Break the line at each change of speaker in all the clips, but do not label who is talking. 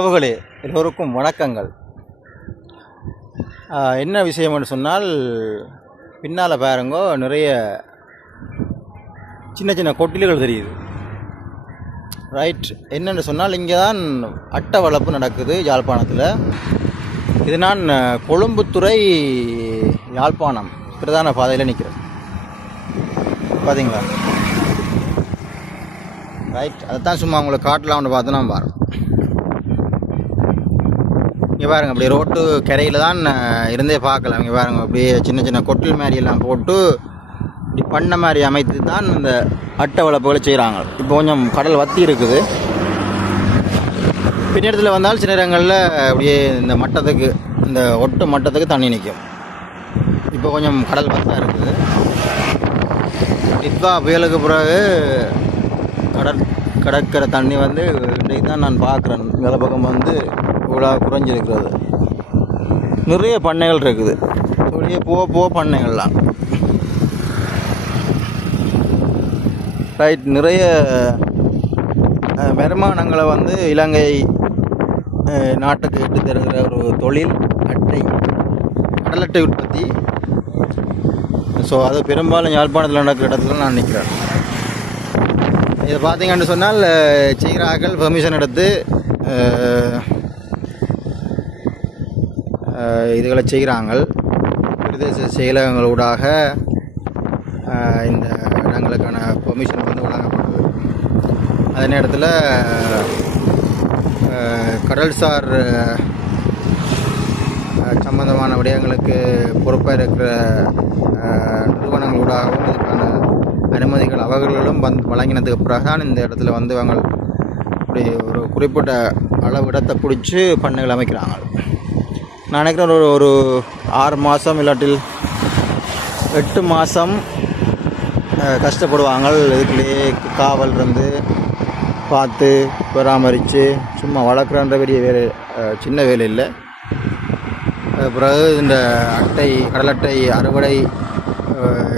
உறவுகளே எல்லோருக்கும் வணக்கங்கள். என்ன விஷயம்னு சொன்னால் பின்னால் பாருங்கோ நிறைய சின்ன சின்ன கொட்டில்கள் தெரியுது. ரைட் என்னென்னு சொன்னால் இங்கே தான் அட்டை வளர்ப்பு நடக்குது யாழ்ப்பாணத்தில். இது நான் கொழும்புத்துறை யாழ்ப்பாணம் பிரதான பாதையில் நிற்கிறேன் பார்த்தீங்களா ரைட் அதை தான் சும்மா உங்களை காட்டலாம்னு பார்த்து நான் பாருங்கள் இங்கே பாருங்க அப்படி ரோட்டு கரையில் தான் இருந்தே பார்க்கலாம். இங்கே பாருங்க அப்படியே சின்ன சின்ன கொட்டில் மாதிரி எல்லாம் போட்டு இப்படி பண்ண மாதிரி அமைத்து தான் இந்த அட்டை வளர்ப்புகளை செய்கிறாங்க இப்போ கொஞ்சம் கடல் வத்தி இருக்குது. பின்னிடத்தில் வந்தால் சில இடங்களில் அப்படியே இந்த மட்டத்துக்கு இந்த ஒட்டு மட்டத்துக்கு தண்ணி நிற்கும் இப்போ கொஞ்சம் கடல் வத்தாக இருக்குது. இப்போ புயலுக்கு பிறகு கடற் கடற்கரை தண்ணி வந்து இன்றைக்கு தான் நான் பார்க்குறேன். வேலை பக்கம் வந்து இவ்வளோ குறைஞ்சிருக்கிறது. நிறைய பண்ணைகள் இருக்குது. வெளியே போக போக பண்ணைகள்லாம். ரைட் நிறைய வருமானங்களை வந்து இலங்கை நாட்டுக்கு எட்டு தருகிற ஒரு தொழில் அட்டை கடலட்டை உற்பத்தி. ஸோ அது பெரும்பாலும் யாழ்ப்பாணத்தில் நடக்கிற இடத்துல நான் நிற்கிறேன் இதை பார்த்தீங்கன்னு சொன்னால் அஹ், செய்கிறார்கள் பெர்மிஷன் எடுத்து இதுகளை செய்கிறாங்க பிரதேச செயலகங்களூடாக இந்த இடங்களுக்கான பெர்மிஷன் வந்து வழங்கப்படுது அதே நேரத்தில் கடல்சார் சம்பந்தமான விடயங்களுக்கு பொறுப்பாக இருக்கிற நிறுவனங்களூடாகவும் இதுக்கான அனுமதிகள் அவர்களும் வந்து வழங்கினதுக்கு பிறகு தான் இந்த இடத்துல வந்து அவங்க இப்படி ஒரு குறிப்பிட்ட அளவு இடத்தை பிடிச்சி பண்ணைகள் அமைக்கிறாங்க. நான் நினைக்கிறேன் ஒரு ஒரு ஆறு மாதம் இல்லாட்டில் எட்டு மாதம் கஷ்டப்படுவாங்க. இதுக்குள்ளேயே காவல் இருந்து பார்த்து பராமரித்து சும்மா வளர்க்குறன்ற பெரிய வேலை சின்ன வேலை இல்லை. பிறகு இந்த அட்டை கடலட்டை அட்டை அறுவடை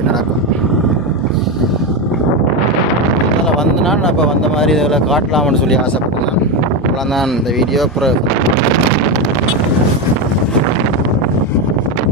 நடக்கும். இதனால் வந்தனா நான் இப்போ வந்த மாதிரி இதில் காட்டலாம்னு சொல்லி ஆசைப்பட்டேன் அவ்வளோ தான் இந்த வீடியோ அப்புறம்